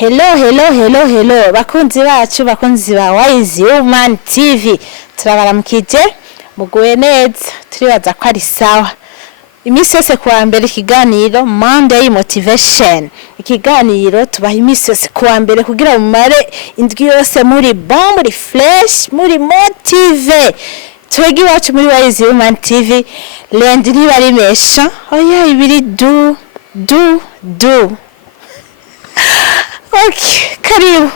Hello bakunzi bacu bakunzi ba Wise Woman TV turabaramukije muguwe neza turibaza ko ari sawa imisi yose kuwa mbere ikiganiro Monday Motivation ikiganiro tubaha imisi yose kuwa mbere kugira mumare indwi yose muri bon muri fresh muri motive twegi wacu muri Wise Woman TV lendi ntibari mesha oya ibiri do Okay, karibu.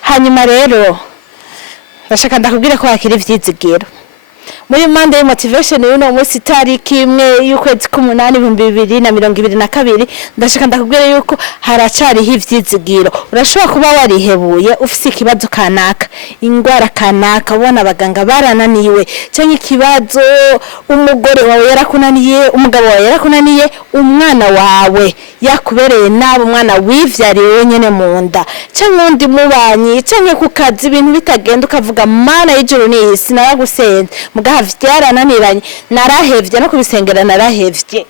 Hanyuma rero ndashaka ndakubwira ko hakiri ivyizigiro. Muri Monday Motivation y'uno munsi tariki imwe y'ukwezi k'umunani 2022 ndashaka ndakubwira yuko haracari ivyizigiro. Urashobora kuba warihebuye ufise ikibazo kanaka, ingwara kanaka ubona abaganga barananiwe cyangwa ikibazo umugore wawe yarakunaniye, umugabo wawe yarakunaniye, umwana wawe yakubereye nabo umwana wivyariwe nyene mu nda cyangwa undi mubanyi cyangwa ku kazi ibintu bitagenda ukavuga mana y'ijuru n'isi naragusenze vyarananiranye narahevye no kubisengera narahevye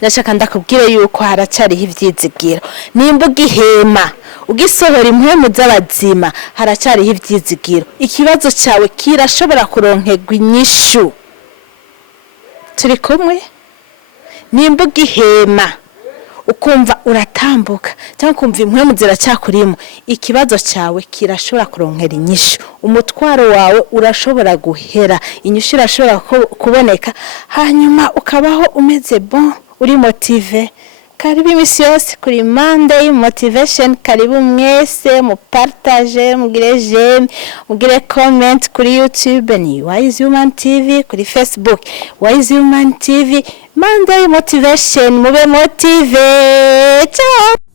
ndashaka ndakubwire yuko haracari ivyizigiro nimba ugihema ugisohora impwemu z'abazima haracari ivyizigiro ikibazo cyawe kirashobora kuronkerwa inyishu turi kumwe nimba ugihema ukumva uratambuka cyangwa kumva impwemu ziracyakurimo ikibazo cyawe kirashobora kuronkera inyishu umutwaro wawe urashobora guhera inyishu irashobora kuboneka hanyuma ukabaho umeze bon uri motive karibu imisi yose kuri Monday Motivation karibu mwese mu partage mugire j'aime mugire comment kuri YouTube ni Wise Woman TV kuri Facebook Wise Woman TV Monday Motivation mube motive ciao